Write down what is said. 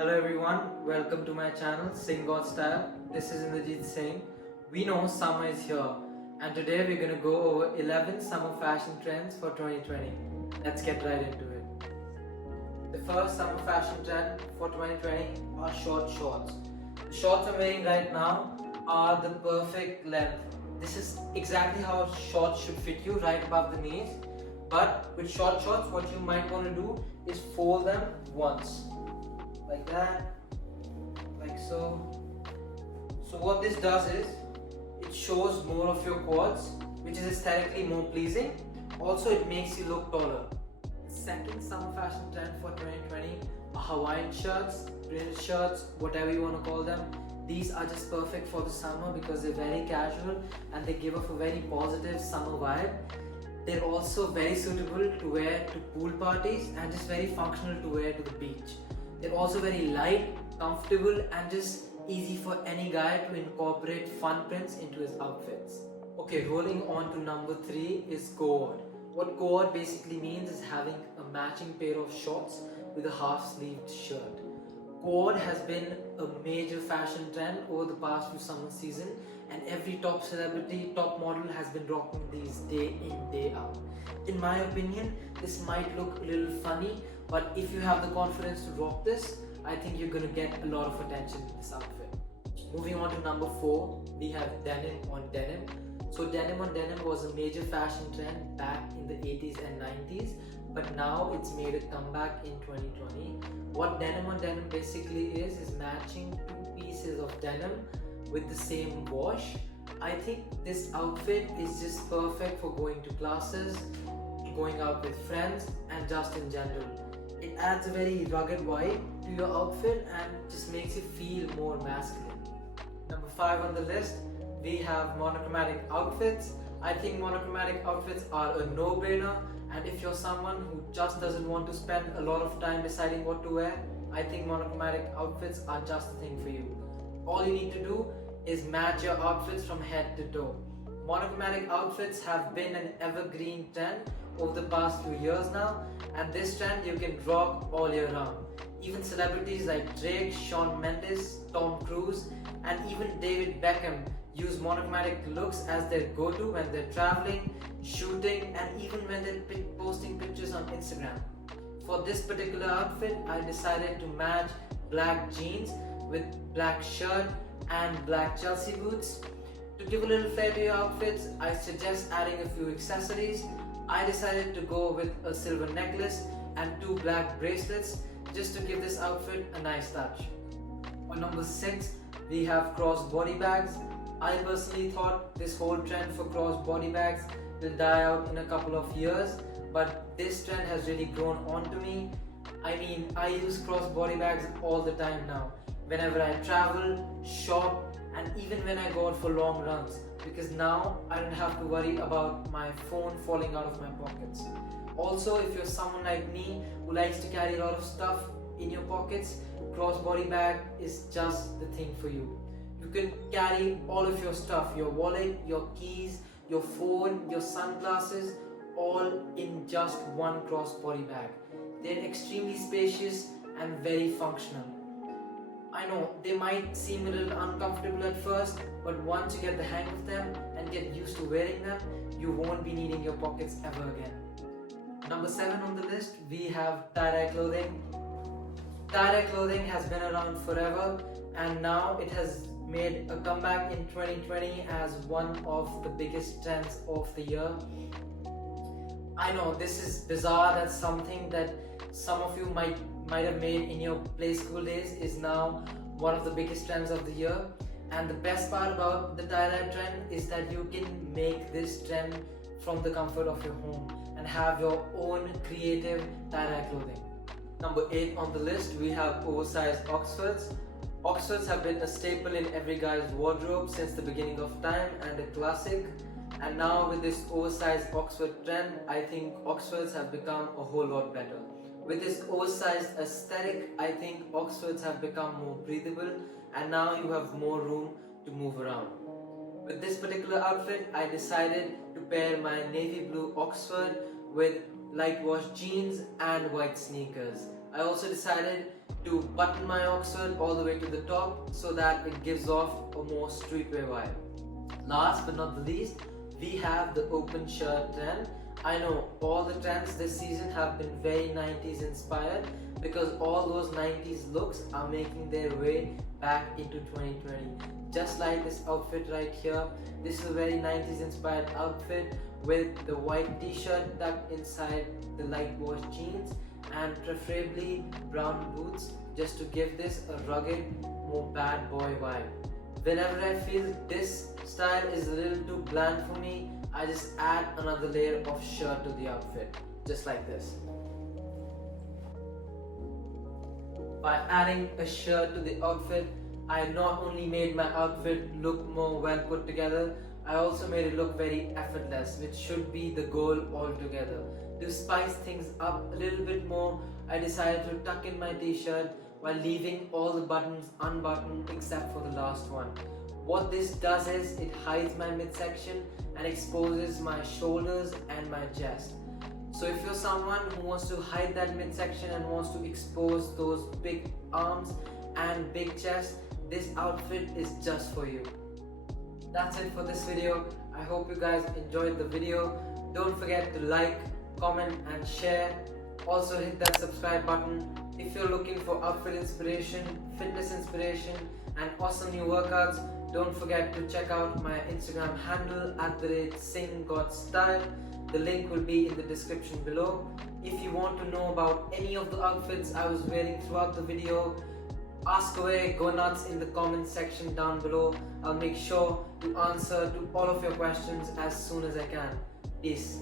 Hello everyone, welcome to my channel Sing God Style. This is Indrajit Singh. We know summer is here and today we're going to go over 11 summer fashion trends for 2020. Let's get right into it. The first summer fashion trend for 2020 are short shorts. The shorts I'm wearing right now are the perfect length. This is exactly how shorts should fit you, right above the knees. But with short shorts, what you might want to do is fold them once. Like that, like so. So what this does is, it shows more of your quads, which is aesthetically more pleasing. Also, it makes you look taller. Second summer fashion trend for 2020 are Hawaiian shirts, printed shirts, whatever you want to call them. These are just perfect for the summer because they're very casual and they give off a very positive summer vibe. They're also very suitable to wear to pool parties and just very functional to wear to the beach. They're also very light, comfortable and just easy for any guy to incorporate fun prints into his outfits. Okay, rolling on to number 3 is co-ord. What co-ord basically means is having a matching pair of shorts with a half-sleeved shirt. Co-ord has been a major fashion trend over the past few summer seasons, and every top celebrity, top model has been rocking these day in, day out. In my opinion, this might look a little funny, but if you have the confidence to rock this, I think you're gonna get a lot of attention with this outfit. Moving on to number 4, we have denim on denim. So denim on denim was a major fashion trend back in the 80s and 90s, but now it's made a comeback in 2020. What denim on denim basically is matching two pieces of denim with the same wash. I think this outfit is just perfect for going to classes, going out with friends and just in general. It adds a very rugged vibe to your outfit and just makes you feel more masculine. Number 5 on the list, we have monochromatic outfits. I think monochromatic outfits are a no-brainer, and if you're someone who just doesn't want to spend a lot of time deciding what to wear, I think monochromatic outfits are just the thing for you. All you need to do is match your outfits from head to toe. Monochromatic outfits have been an evergreen trend over the past few years now, and this trend you can rock all year round. Even celebrities like Drake, Shawn Mendes, Tom Cruise, and even David Beckham use monochromatic looks as their go-to when they're traveling, shooting, and even when they're posting pictures on Instagram. For this particular outfit, I decided to match black jeans with black shirt and black Chelsea boots. To give a little flair to your outfits, I suggest adding a few accessories. I decided to go with a silver necklace and 2 black bracelets just to give this outfit a nice touch. On number 6, we have cross-body bags. I personally thought this whole trend for cross-body bags will die out in a couple of years, but this trend has really grown on to me. I mean, I use cross-body bags all the time now, whenever I travel, shop, and even when I go out for long runs, because now I don't have to worry about my phone falling out of my pockets. Also, if you're someone like me who likes to carry a lot of stuff in your pockets, crossbody bag is just the thing for you. You can carry all of your stuff, your wallet, your keys, your phone, your sunglasses, all in just one crossbody bag. They're extremely spacious and very functional. I know they might seem a little uncomfortable at first, but once you get the hang of them and get used to wearing them, you won't be needing your pockets ever again. Number 7 on the list, we have tie-dye clothing. Tie-dye clothing has been around forever, and now it has made a comeback in 2020 as one of the biggest trends of the year. I know this is bizarre, that something that some of you might have made in your play school days is now one of the biggest trends of the year. And the best part about the tie-dye trend is that you can make this trend from the comfort of your home and have your own creative tie-dye clothing. Number 8 on the list, we have oversized Oxfords. Oxfords have been a staple in every guy's wardrobe since the beginning of time and a classic. And now with this oversized Oxford trend, I think Oxfords have become a whole lot better. With this oversized aesthetic, I think Oxfords have become more breathable and now you have more room to move around. With this particular outfit, I decided to pair my navy blue Oxford with light wash jeans and white sneakers. I also decided to button my Oxford all the way to the top so that it gives off a more streetwear vibe. Last but not the least, we have the open shirt trend. I know all the trends this season have been very 90s inspired because all those 90s looks are making their way back into 2020. Just like this outfit right here, this is a very 90s inspired outfit with the white t-shirt tucked inside the light wash jeans and preferably brown boots just to give this a rugged, more bad boy vibe. Whenever I feel this style is a little too bland for me, I just add another layer of shirt to the outfit, just like this. By adding a shirt to the outfit, I not only made my outfit look more well put together, I also made it look very effortless, which should be the goal altogether. To spice things up a little bit more, I decided to tuck in my t-shirt while leaving all the buttons unbuttoned except for the last one. What this does is it hides my midsection and exposes my shoulders and my chest. So if you're someone who wants to hide that midsection and wants to expose those big arms and big chest, this outfit is just for you. That's it for this video. I hope you guys enjoyed the video. Don't forget to like, comment and share. Also hit that subscribe button. If you're looking for outfit inspiration, fitness inspiration and awesome new workouts, don't forget to check out my Instagram handle @SingGotStyle. The link will be in the description below. If you want to know about any of the outfits I was wearing throughout the video, ask away, go nuts in the comment section down below. I'll make sure to answer to all of your questions as soon as I can. Peace.